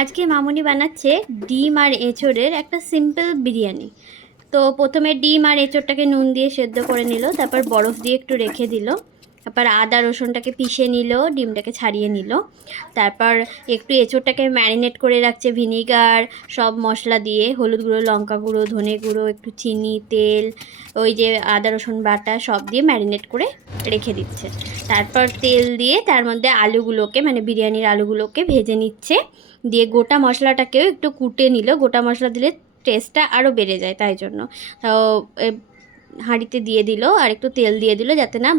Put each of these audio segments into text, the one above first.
আজকে মামুনি বানাচ্ছে ডিম আর এঁচোড়ের একটা সিম্পল বিরিয়ানি। তো প্রথমে ডিম আর এঁচোড়টাকে নুন দিয়ে সেদ্ধ করে নিল, তারপর বরফ দিয়ে একটু রেখে দিল, তারপর আদা রসুনটাকে পিষে নিল, ডিমটাকে ছাড়িয়ে নিল, তারপর একটু এঁচোড়টাকে ম্যারিনেট করে রাখছে ভিনিগার সব মশলা দিয়ে, হলুদ গুঁড়ো, লঙ্কা গুঁড়ো, ধনে গুঁড়ো, একটু চিনি, তেল, ওই যে আদা রসুন বাটা সব দিয়ে ম্যারিনেট করে রেখে দিচ্ছে। তারপর তেল দিয়ে তার মধ্যে আলুগুলোকে, মানে বিরিয়ানির আলুগুলোকে ভেজে নিচ্ছে, দিয়ে গোটা মশলাটাকেও একটু কুটে নিল। গোটা মশলা দিলে টেস্টটা আরও বেড়ে যায়, তাই জন্য হাঁড়িতে দিয়ে দিল আর একটু তেল দিয়ে দিল, যাতে না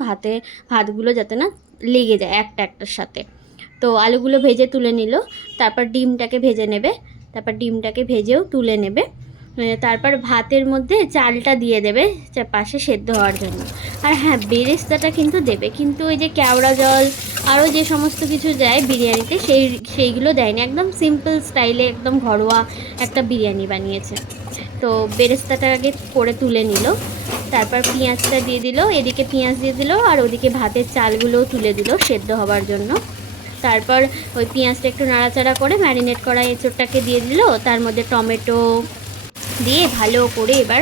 ভাতগুলো যাতে না লেগে যায় একটা একটার সাথে। তো আলুগুলো ভেজে তুলে নিল, তারপর ডিমটাকে ভেজে নেবে, তারপর ডিমটাকে ভেজেও তুলে নেবে। তারপর ভাতের মধ্যে চালটা দিয়ে দেবে পাশে সেদ্ধ হওয়ার জন্য। আর হ্যাঁ, বেরেস্তাটা কিন্তু দেবে, কিন্তু ওই যে কেওড়া জল আরও যে সমস্ত কিছু যায় বিরিয়ানিতে সেইগুলো দেয়নি। একদম সিম্পল স্টাইলে একদম ঘরোয়া একটা বিরিয়ানি বানিয়েছে। তো বেরেস্তাটা আগে করে তুলে নিল, তারপর পেঁয়াজটা দিয়ে দিল, এদিকে পেঁয়াজ দিয়ে দিল আর ওদিকে ভাতের চালগুলোও তুলে দিল সেদ্ধ হওয়ার জন্য। তারপর ওই পেঁয়াজটা একটু নাড়াচাড়া করে ম্যারিনেট করা এঁচোড়টাকে দিয়ে দিল, তার মধ্যে টমেটো দিয়ে ভালো করে এবার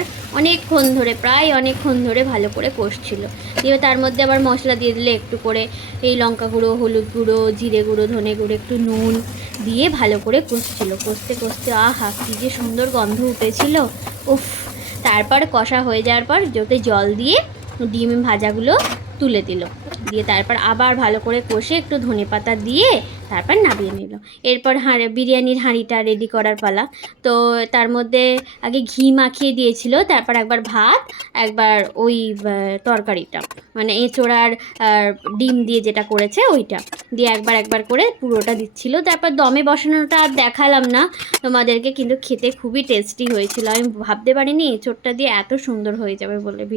প্রায় অনেকক্ষণ ধরে ভালো করে কষছিল। দিয়ে তার মধ্যে আবার মশলা দিয়ে দিলে একটু করে, এই লঙ্কা গুঁড়ো, হলুদ গুঁড়ো, জিরে গুঁড়ো, ধনে গুঁড়ো, একটু নুন দিয়ে ভালো করে কষছিল। কষতে কষতে আহা, কী যে সুন্দর গন্ধ উঠেছিল, উফ! তারপর কষা হয়ে যাওয়ার পর যতে জল দিয়ে ডিম ভাজাগুলো তুলে দিল, দিয়ে তারপর আবার ভালো করে কষে একটু ধনেপাতা দিয়ে তারপর নামিয়ে নিল। এরপর বিরিয়ানির হাঁড়িটা রেডি করার পালা। তো তার মধ্যে আগে ঘি মাখিয়ে দিয়েছিল, তারপর একবার ভাত, একবার ওই তরকারিটা, মানে এঁচোড় আর ডিম দিয়ে যেটা করেছে ওইটা দিয়ে একবার একবার করে পুরোটা দিচ্ছিল। তারপর দমে বসানোটা আর দেখালাম না তোমাদেরকে, কিন্তু খেতে খুবই টেস্টি হয়েছিল। আমি ভাবতে পারিনি এঁচোড়টা দিয়ে এত সুন্দর হয়ে যাবে বলে।